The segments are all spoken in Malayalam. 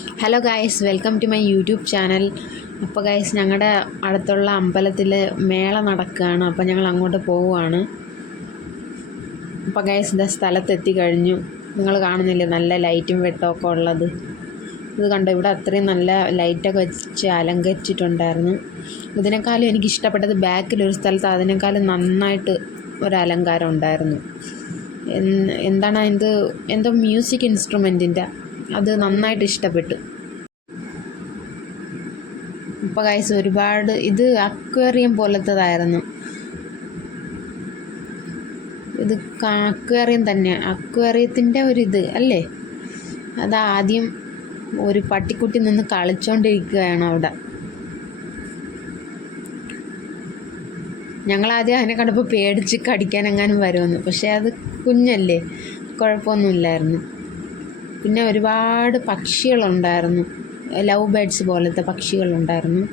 Hello guys, welcome to my YouTube channel. അപ്പോൾ ഗായ്സ്, ഞങ്ങളുടെ അടുത്തുള്ള അമ്പലത്തിൽ മേള നടക്കുകയാണ്. അപ്പോൾ ഞങ്ങൾ അങ്ങോട്ട് പോവുകയാണ്. അപ്പോൾ ഗായ്സ്, ഇതാ സ്ഥലത്തെത്തി കഴിഞ്ഞു. നിങ്ങൾ കാണുന്നില്ലേ നല്ല ലൈറ്റും വെട്ടമൊക്കെ ഉള്ളത്. ഇത് കണ്ടോ, ഇവിടെ അത്രയും നല്ല ലൈറ്റൊക്കെ വെച്ച് അലങ്കരിച്ചിട്ടുണ്ടായിരുന്നു. ഇതിനേക്കാളും എനിക്കിഷ്ടപ്പെട്ടത് ബാക്കിലൊരു സ്ഥലത്ത് അതിനേക്കാളും നന്നായിട്ട് ഒരു അലങ്കാരം ഉണ്ടായിരുന്നു. എന്താണ് അതിൻ്റെ എന്തോ മ്യൂസിക് ഇൻസ്ട്രുമെൻറ്റിൻ്റെ അത് നന്നായിട്ട് ഇഷ്ടപ്പെട്ടു. ഇപ്പോൾ ഗൈസ്, ഒരുപാട് ഇത് അക്വേറിയം പോലത്തതായിരുന്നു. ഇത് അക്വേറിയം തന്നെ, അക്വേറിയത്തിൻ്റെ ഒരിത് അല്ലേ. അതാദ്യം ഒരു പട്ടിക്കുട്ടി നിന്ന് കളിച്ചുകൊണ്ടിരിക്കുകയാണ് അവിടെ. ഞങ്ങളാദ്യം അതിനെ കണ്ടപ്പോൾ പേടിച്ച് കടിക്കാനെങ്ങാനും വരുമെന്ന്, പക്ഷേ അത് കുഞ്ഞല്ലേ, കുഴപ്പമൊന്നുമില്ലായിരുന്നു. പിന്നെ ഒരുപാട് പക്ഷികളുണ്ടായിരുന്നു, ലവ് ബേഡ്സ് പോലത്തെ പക്ഷികളുണ്ടായിരുന്നു.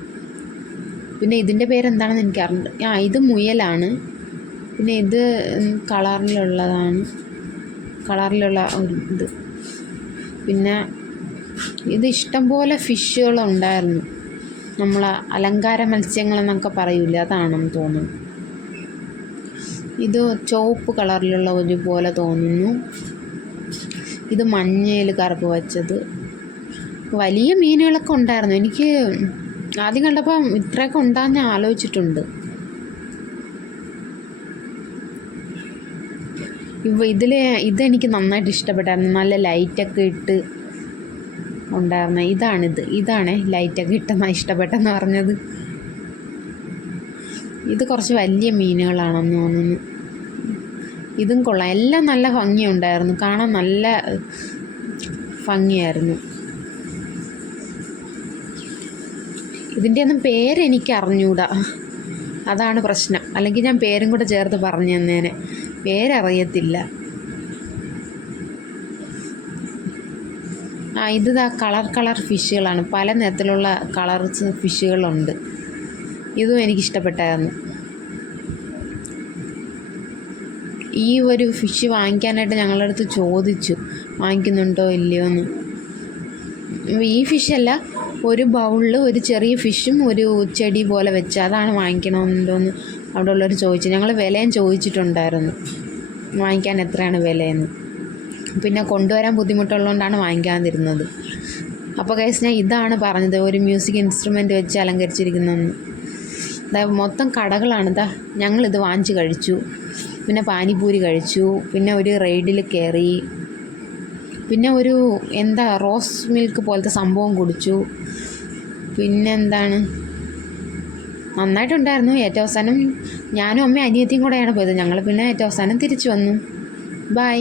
പിന്നെ ഇതിൻ്റെ പേരെന്താണെന്ന് എനിക്കറിയില്ല. ഇത് മുയലാണ്. പിന്നെ ഇത് കളറിലുള്ള ഒരു ഇത്. പിന്നെ ഇത് ഇഷ്ടംപോലെ ഫിഷുകളുണ്ടായിരുന്നു. നമ്മൾ അലങ്കാര മത്സ്യങ്ങളെന്നൊക്കെ പറയൂലേ, അതാണെന്ന് തോന്നുന്നു. ഇത് ചുവപ്പ് കളറിലുള്ള ഒരുപോലെ തോന്നുന്നു. ഇത് മഞ്ഞയിൽ കറുപ്പ് വച്ചത്. വലിയ മീനുകളൊക്കെ ഉണ്ടായിരുന്നു. എനിക്ക് ആദ്യം കണ്ടപ്പോൾ ഇത്രയൊക്കെ ഉണ്ടാകുന്ന ആലോചിച്ചിട്ടുണ്ട്. ഇതെനിക്ക് നന്നായിട്ട് ഇഷ്ടപ്പെട്ടായിരുന്നു. നല്ല ലൈറ്റൊക്കെ ഇട്ട് ഉണ്ടായിരുന്ന ഇതാണ് ലൈറ്റൊക്കെ ഇട്ടെന്നാണ് ഇഷ്ടപ്പെട്ടെന്ന് പറഞ്ഞത്. ഇത് കുറച്ച് വലിയ മീനുകളാണെന്ന് തോന്നുന്നു. ഇതും കൊള്ളാം. എല്ലാം നല്ല ഭംഗിയുണ്ടായിരുന്നു, കാണാൻ നല്ല ഭംഗിയായിരുന്നു. ഇതിൻ്റെ ഒന്നും പേരെനിക്ക് അറിഞ്ഞൂടാ, അതാണ് പ്രശ്നം. അല്ലെങ്കിൽ ഞാൻ പേരും കൂടെ ചേർത്ത് പറഞ്ഞു തന്നേനെ. പേരറിയത്തില്ല. ഇത് കളർ ഫിഷുകളാണ്. പല നിറത്തിലുള്ള കളർസ് ഫിഷുകളുണ്ട്. ഇതും എനിക്കിഷ്ടപ്പെട്ടായിരുന്നു. ഈ ഒരു ഫിഷ് വാങ്ങിക്കാനായിട്ട് ഞങ്ങളുടെ അടുത്ത് ചോദിച്ചു, വാങ്ങിക്കുന്നുണ്ടോ ഇല്ലയോ എന്ന്. ഈ ഫിഷല്ല, ഒരു ബൗളിൽ ഒരു ചെറിയ ഫിഷും ഒരു ചെടി പോലെ വെച്ച് അതാണ് വാങ്ങിക്കണമെന്നുണ്ടോയെന്ന് അവിടെ ഉള്ളവർ ചോദിച്ചു. ഞങ്ങൾ വിലയും ചോദിച്ചിട്ടുണ്ടായിരുന്നു, വാങ്ങിക്കാൻ എത്രയാണ് വിലയെന്ന്. പിന്നെ കൊണ്ടുവരാൻ ബുദ്ധിമുട്ടുള്ളതുകൊണ്ടാണ് വാങ്ങിക്കാതിരുന്നത്. അപ്പോൾ ഗൈസ്, ഞാൻ ഇതാണ് പറഞ്ഞത്, ഒരു മ്യൂസിക് ഇൻസ്ട്രുമെൻ്റ് വെച്ച് അലങ്കരിച്ചിരിക്കുന്നതെന്ന്. മൊത്തം കടകളാണ്. ഞങ്ങളിത് വാങ്ങിച്ച് കഴിച്ചു. പിന്നെ പാനിപൂരി കഴിച്ചു. പിന്നെ ഒരു റൈഡിൽ കയറി. പിന്നെ ഒരു റോസ് മിൽക്ക് പോലത്തെ സംഭവം കുടിച്ചു. പിന്നെന്താണ്, നന്നായിട്ടുണ്ടായിരുന്നു. ഏറ്റവും അവസാനം ഞാനും അമ്മയും അനിയത്തിയും കൂടെയാണ് പോയത്. ഞങ്ങൾ പിന്നെ ഏറ്റവും അവസാനം തിരിച്ചു വന്നു. ബൈ.